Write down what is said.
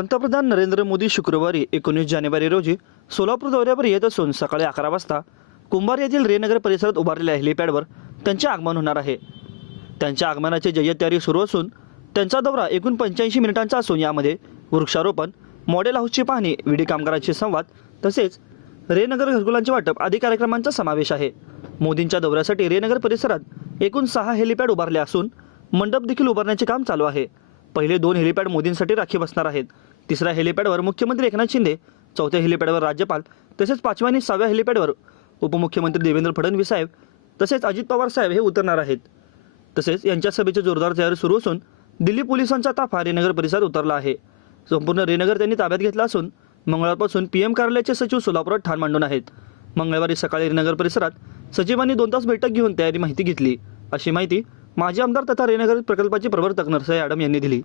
पंतप्रधान नरेंद्र मोदी शुक्रवारी 19 जानेवारी रोजी सोलापूर दौऱ्यावर येत असून सकाळी 11 वाजता कुंभार येथील रेनगर परिसरात उभारलेल्या हेलिपॅडवर त्यांचे आगमन होणार आहे। त्यांच्या आगमनाची जय्यत सुरू असून त्यांचा दौरा एकूण 85 मिनिटांचा असून यामध्ये वृक्षारोपण, मॉडेल हाऊसची पाहणी, विडी कामगारांशी संवाद तसेच रेनगर घरकुलांचे वाटप आदी कार्यक्रमांचा समावेश आहे। मोदींच्या दौऱ्यासाठी रेनगर परिसरात एकूण 6 हेलिपॅड उभारले असून मंडप देखील उभारण्याचे काम चालू आहे। पहिले 2 हेलिपॅड मोदींसाठी राखीव असणार आहेत। तिसऱ्या हेलिपॅडवर मुख्यमंत्री एकनाथ शिंदे, चौथ्या हेलिपॅडवर राज्यपाल तसेच 5व्या आणि 6व्या हेलिपॅडवर उपमुख्यमंत्री देवेंद्र फडणवीस साहेब तसेच अजित पवार साहेब हे उतरणार आहेत। तसेच यांच्या सभेची जोरदार तयारी सुरू असून दिल्ली पोलिसांचा ताफा रेनगर परिसरात उतरला आहे। संपूर्ण रेनगर त्यांनी ताब्यात घेतला असून मंगळवारपासून पीएम कार्यालयाचे सचिव सोलापुरात ठाण मांडून आहेत। मंगळवारी सकाळी रेनगर परिसरात सचिवांनी 2 तास बैठक घेऊन तयारी माहिती घेतली, अशी माहिती माजी आमदार तथा रेनगर प्रकल्पाचे प्रवर्तक नरसय्या यादव यांनी दिली।